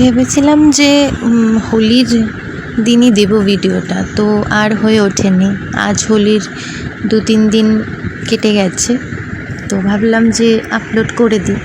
ভেবেছিলাম যে হোলির দিনই দেব ভিডিওটা, তো আর হয়ে ওঠেনি। আজ হোলির 2-3 দিন কেটে গেছে, তো ভাবলাম যে আপলোড করে দিই।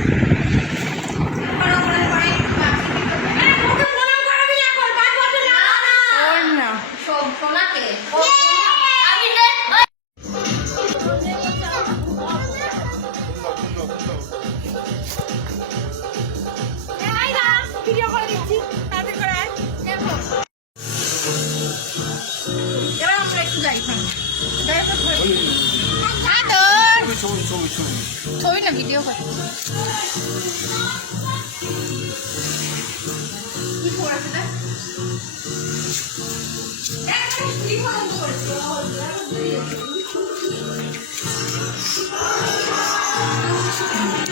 ছবি না ভিডিও করে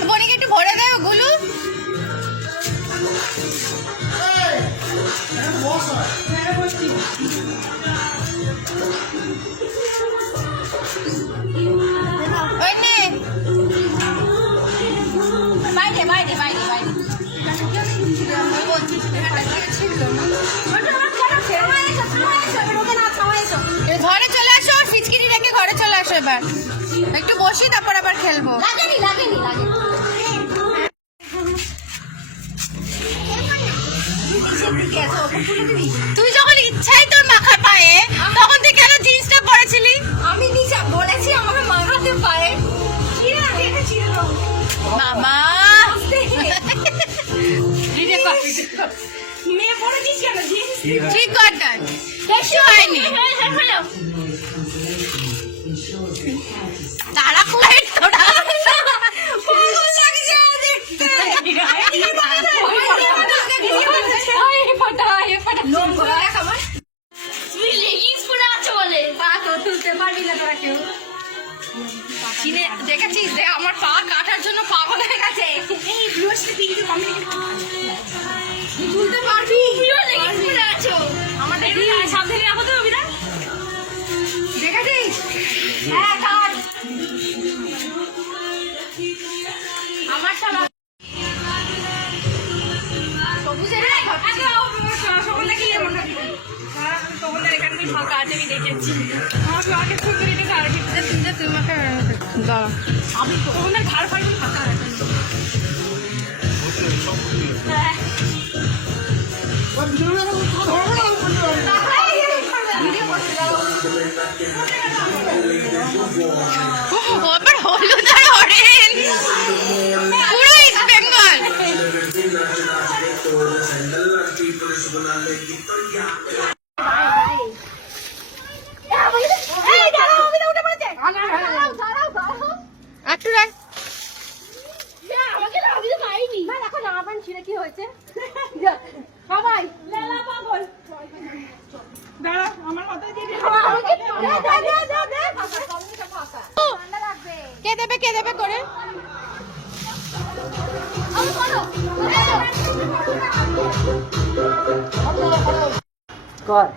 বনিকে একটু ভরে দেয় ওগুলো। ঘরে চলে আসো, ফিচকিরি রেখে ঘরে চলে আসো। এবার একটু বসি, তারপর আবার খেলবো। তুই যখন ইচ্ছাই তোর মাখা পায়ে, তখন তুই কেন জিন্সটা পরেছিলি? আমি নিচে বলেছি আমাকে মাখাতে পায়ে। মামা ঠিক কথা, কিছু হয়নি। তারা প্লেট তোরা দেখেছিস যে আমার পা কাটার জন্য পাগল হয়ে গেছে। তুলতে পারবি? আমাদের সাবধানে রাখো তো অভিরা। দেখেছিস? হ্যাঁ কাট আমার সব সবুজের সকলে কি এমন সকলের এখানে ফাঁকা আছে, আমি দেখেছি। আমার আগে সুন্দর এটা আর তুমি আমাকে দাও, আমি তোমাদের ঘর ফাড়ি ফাঁকা আছে। আবার হলুদ আর অরেঞ্জ, পুরো ইস্ট বেঙ্গল। কি হয়েছে সবাই লেলা পাগল দাঁড়া আমার কথা দিয়ে কে দেবে করে কর